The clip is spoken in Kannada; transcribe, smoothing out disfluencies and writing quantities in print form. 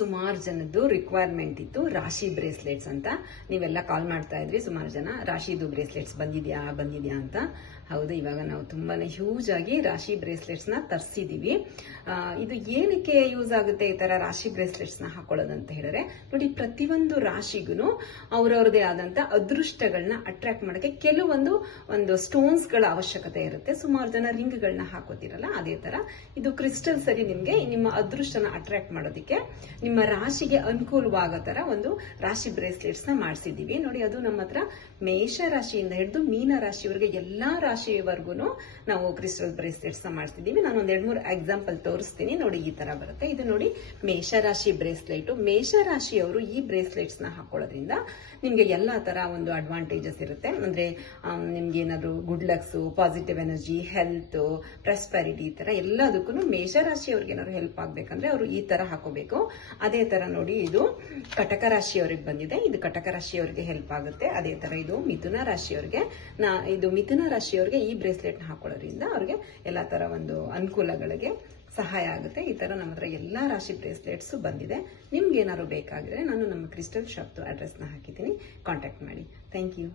ಸುಮಾರು ಜನದ್ದು ರಿಕ್ವೈರ್ಮೆಂಟ್ ಇತ್ತು ರಾಶಿ ಬ್ರೇಸ್ಲೆಟ್ಸ್ ಅಂತ. ನೀವೆಲ್ಲ ಕಾಲ್ ಮಾಡ್ತಾ ಇದ್ರಿ ಸುಮಾರು ಜನ, ರಾಶಿದು ಬ್ರೇಸ್ಲೆಟ್ಸ್ ಬಂದಿದ್ಯಾ ಅಂತ. ಹೌದು, ಇವಾಗ ನಾವು ತುಂಬಾನೇ ಹ್ಯೂಜ್ ಆಗಿ ರಾಶಿ ಬ್ರೇಸ್ಲೆಟ್ಸ್ ನ ತರಿಸಿದೀವಿ. ಇದು ಏನಕ್ಕೆ ಯೂಸ್ ಆಗುತ್ತೆ ಈ ತರ ರಾಶಿ ಬ್ರೇಸ್ಲೆಟ್ಸ್ ನ ಹಾಕೊಳ್ಳೋದಂತ ಹೇಳಿದ್ರೆ, ನೋಡಿ ಪ್ರತಿಯೊಂದು ರಾಶಿಗೂ ಅವ್ರವ್ರದೇ ಆದಂತ ಅದೃಷ್ಟಗಳನ್ನ ಅಟ್ರಾಕ್ಟ್ ಮಾಡಕ್ಕೆ ಒಂದು ಸ್ಟೋನ್ಸ್ ಗಳ ಅವಶ್ಯಕತೆ ಇರುತ್ತೆ. ಸುಮಾರು ಜನ ರಿಂಗ್ ಗಳನ್ನ ಹಾಕೋತಿರಲ್ಲ, ಅದೇ ತರ ಇದು ಕ್ರಿಸ್ಟಲ್ ಸರಿ ನಿಮ್ಗೆ ನಿಮ್ಮ ಅದೃಷ್ಟನ ಅಟ್ರಾಕ್ಟ್ ಮಾಡೋದಕ್ಕೆ, ನಿಮ್ಮ ರಾಶಿಗೆ ಅನುಕೂಲವಾಗೋ ತರ ಒಂದು ರಾಶಿ ಬ್ರೇಸ್ಲೆಟ್ಸ್ ನ ಮಾಡಿಸಿದೀವಿ. ನೋಡಿ, ಅದು ನಮ್ಮ ಹತ್ರ ಮೇಷ ರಾಶಿಯಿಂದ ಹಿಡಿದು ಮೀನ ರಾಶಿಯವರೆಗೆ ಎಲ್ಲಾ ರಾಶಿಯವರೆಗೂ ನಾವು ಕ್ರಿಸ್ಟಲ್ ಬ್ರೇಸ್ಲೆಟ್ಸ್ ನ ಮಾಡ್ತಿದೀವಿ. ನಾನು ಒಂದ್ 2-3 ಎಕ್ಸಾಂಪಲ್ ತೋರಿಸ್ತೀನಿ. ನೋಡಿ, ಈ ತರ ಬರುತ್ತೆ. ಇದು ನೋಡಿ ಮೇಷರಾಶಿ ಬ್ರೇಸ್ಲೆಟ್. ಮೇಷರಾಶಿಯವರು ಈ ಬ್ರೇಸ್ಲೆಟ್ಸ್ ನ ಹಾಕೊಳ್ಳೋದ್ರಿಂದ ನಿಮ್ಗೆ ಎಲ್ಲಾ ತರ ಒಂದು ಅಡ್ವಾಂಟೇಜಸ್ ಇರುತ್ತೆ. ಅಂದ್ರೆ ನಿಮ್ಗೆ ಏನಾದ್ರು good lucks, positive energy, health, prosperity, ಈ ತರ ಎಲ್ಲದಕ್ಕೂ ಮೇಷರಾಶಿಯವ್ರಿಗೆ ಏನಾದ್ರು ಹೆಲ್ಪ್ ಆಗ್ಬೇಕಂದ್ರೆ ಅವರು ಈ ತರ ಹಾಕೋಬೇಕು. ಅದೇ ತರ ನೋಡಿ, ಇದು ಕಟಕ ರಾಶಿಯವರಿಗೆ ಬಂದಿದೆ. ಇದು ಕಟಕ ರಾಶಿಯವರಿಗೆ ಹೆಲ್ಪ್ ಆಗುತ್ತೆ. ಅದೇ ತರ ಇದು ಮಿಥುನ ರಾಶಿಯವರಿಗೆ, ಮಿಥುನ ರಾಶಿಯವರಿಗೆ ಈ ಬ್ರೇಸ್ಲೆಟ್ ನ ಹಾಕೊಳ್ಳೋದ್ರಿಂದ ಅವ್ರಿಗೆ ಎಲ್ಲಾ ತರ ಒಂದು ಅನುಕೂಲಗಳಿಗೆ ಸಹಾಯ ಆಗುತ್ತೆ. ಈ ತರ ನಮ್ಮ ಹತ್ರ ಎಲ್ಲಾ ರಾಶಿ ಬ್ರೇಸ್ಲೆಟ್ಸ್ ಬಂದಿದೆ. ನಿಮ್ಗೆ ಏನಾದ್ರು ಬೇಕಾಗಿದ್ರೆ ನಾನು ನಮ್ಮ ಕ್ರಿಸ್ಟಲ್ ಶಾಪ್ ಅಡ್ರೆಸ್ ನ ಹಾಕಿದ್ದೀನಿ, ಕಾಂಟ್ಯಾಕ್ಟ್ ಮಾಡಿ. Thank you.